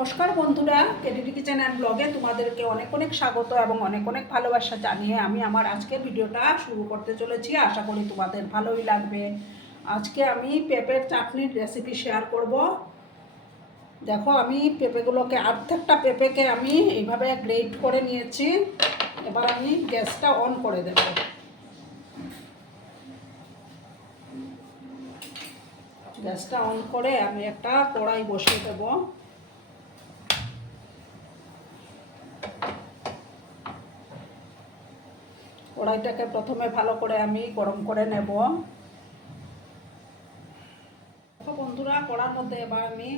নমস্কার বন্ধুরা, KDD kitchen and ব্লগে তোমাদেরকে অনেক অনেক স্বাগত এবং অনেক অনেক ভালোবাসা জানিয়ে আমি আমার আজকের ভিডিওটা শুরু করতে চলেছি। আশা করি তোমাদের ভালোই লাগবে। আজকে আমি পেঁপের চাটনির রেসিপি শেয়ার করব। দেখো, আমি পেঁপেগুলোকে অর্ধেকটা পেঁপেকে আমি এইভাবে গ্রেট করে নিয়েছি। এবার আমি গ্যাসটা অন করে দেব। গ্যাসটা অন করে আমি একটা কড়াই বসিয়ে দেবো। কড়াইটাকে প্রথমে ভালো করে আমি গরম করে নেব। বন্ধুরা, কড়ার মধ্যে এবার আমি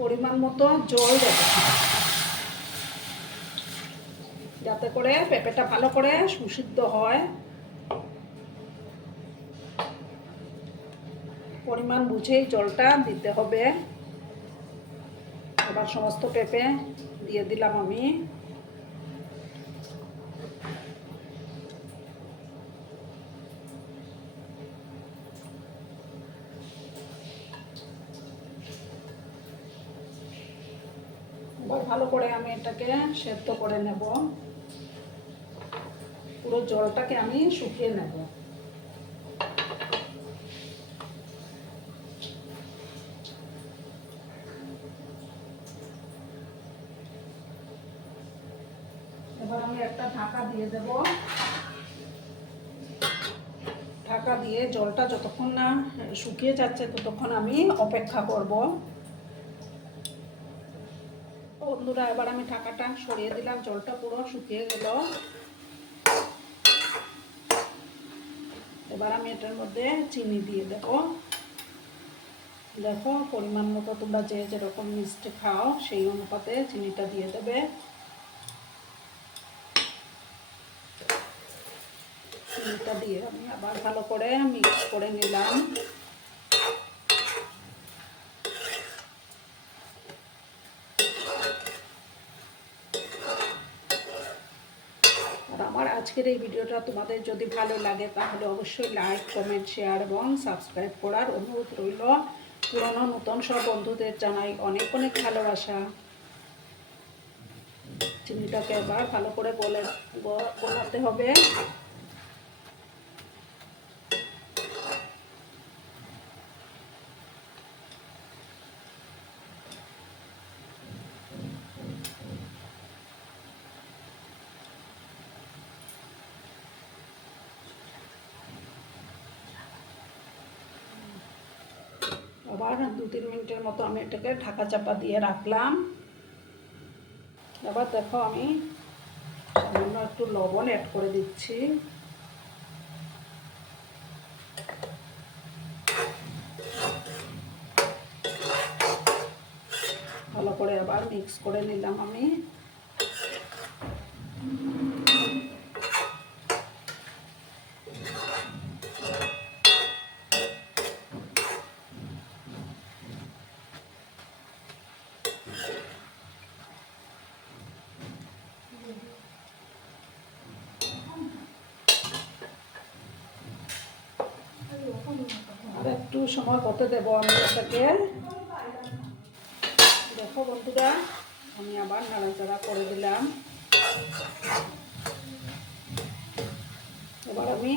পরিমাণ মতো জল দেব, যাতে করে পেঁপেটা ভালো করে সুসিদ্ধ হয়। পরিমাণ বুঝেই জলটা দিতে হবে। এবার সমস্ত পেঁপে দিয়ে দিলাম আমি। এবার ভালো করে আমি এটাকে সেদ্ধ করে নেব। পুরো জলটাকে আমি শুকিয়ে নেব। এবার আমি একটা ঢাকা দিয়ে দেব। ঢাকা দিয়ে জলটা যতক্ষণ না শুকিয়ে যাচ্ছে ততক্ষণ আমি অপেক্ষা করব। বন্ধুরা, এবার আমি ঢাকাটা সরিয়ে দিলাম, জলটা পুরো শুকিয়ে গেল। এবার আমি এটার মধ্যে চিনি দিয়ে দেব। দেখো, পরিমাণ মতো তোমরা যে যেরকম মিষ্টি খাও সেই অনুপাতে চিনিটা দিয়ে দেবে। চিনিটা দিয়ে আমি আবার ভালো করে মিক্স করে নিলাম। আর আমার আজকের এই ভিডিওটা তোমাদের যদি ভালো লাগে তাহলে অবশ্যই লাইক, কমেন্ট, শেয়ার এবং সাবস্ক্রাইব করার অনুরোধ রইল। পুরনো নতুন সব বন্ধুদের জানাই অনেক অনেক ভালোবাসা। চিনিটাকে এবার ভালো করে গলাতে হবে। আবার 2-3 মিনিটের মতো আমি এটাকে ঢাকা চাপা দিয়ে রাখলাম। এবার দেখো, আমি সামান্য একটু লবণ অ্যাড করে দিচ্ছি। ভালো করে আবার মিক্স করে নিলাম আমি। আর একটু সময় হতে দেবো আমি এটাকে। দেখো বন্ধুরা, আমি আবার নাড়াচাড়া করে দিলাম। এবার আমি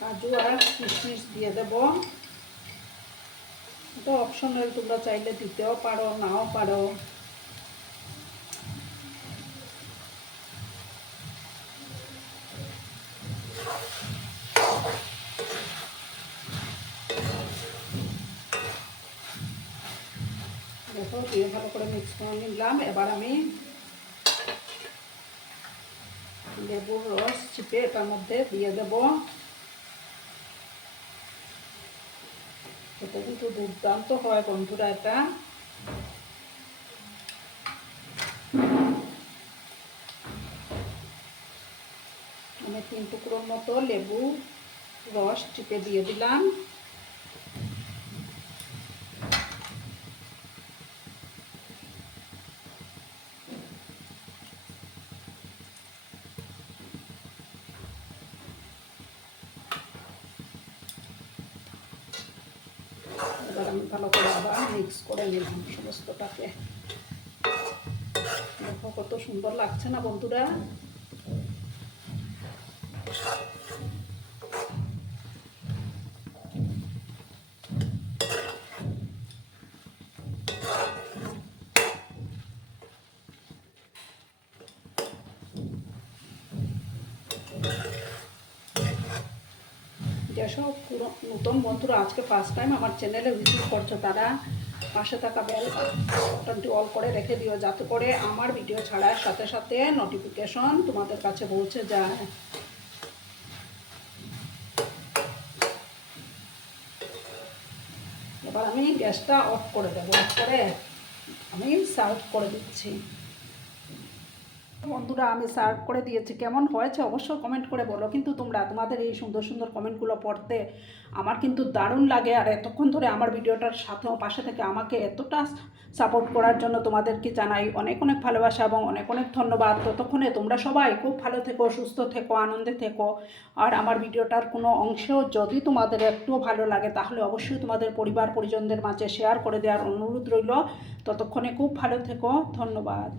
কাজু আর কিশমিশ দিয়ে দেব। এটা অপশনাল, তোমরা চাইলে দিতেও পারো, নাও পারো। দেখো, দিয়ে ভালো করে মিক্স করে নিলাম। এবার আমি লেবুর রস চিপে এটার মধ্যে দিয়ে দেব। এটা কিন্তু দুর্দান্ত হয় বন্ধুরা। এটা আমি 3 টুকরোর মতো লেবু রস চিপে দিয়ে দিলাম। এবার আমি ভালো করে আবার মিক্স করে নিলাম সমস্তটাকে। দেখো কত সুন্দর লাগছে না বন্ধুরা। যেসব পুরো নতুন বন্ধুরা আজকে ফার্স্ট টাইম আমার চ্যানেলে ভিজিট করছো, তারা পাশে থাকা বেল বাটনটি অল করে রেখে দিও, যাতে করে আমার ভিডিও ছাড়ার সাথে সাথে নোটিফিকেশন তোমাদের কাছে পৌঁছে যায়। এবার আমি গ্যাসটা অফ করে দেবো, অফ করে আমি সার্ভ করে দিচ্ছি। বন্ধুরা আমি সার্ভ করে দিয়েছি, কেমন হয়েছে অবশ্যই কমেন্ট করে বলো। কিন্তু তোমাদের এই সুন্দর সুন্দর কমেন্টগুলো পড়তে আমার কিন্তু দারুণ লাগে। আর এতক্ষণ ধরে আমার ভিডিওটার সাথেও পাশে থেকে আমাকে এতটা সাপোর্ট করার জন্য তোমাদেরকে জানাই অনেক অনেক ভালোবাসা এবং অনেক অনেক ধন্যবাদ। ততক্ষণে তোমরা সবাই খুব ভালো থেকো, সুস্থ থেকো, আনন্দে থেকো। আর আমার ভিডিওটার কোনো অংশেও যদি তোমাদের একটুও ভালো লাগে তাহলে অবশ্যই তোমাদের পরিবার পরিজনদের মাঝে শেয়ার করে দেওয়ার অনুরোধ রইল। ততক্ষণে খুব ভালো থেকো, ধন্যবাদ।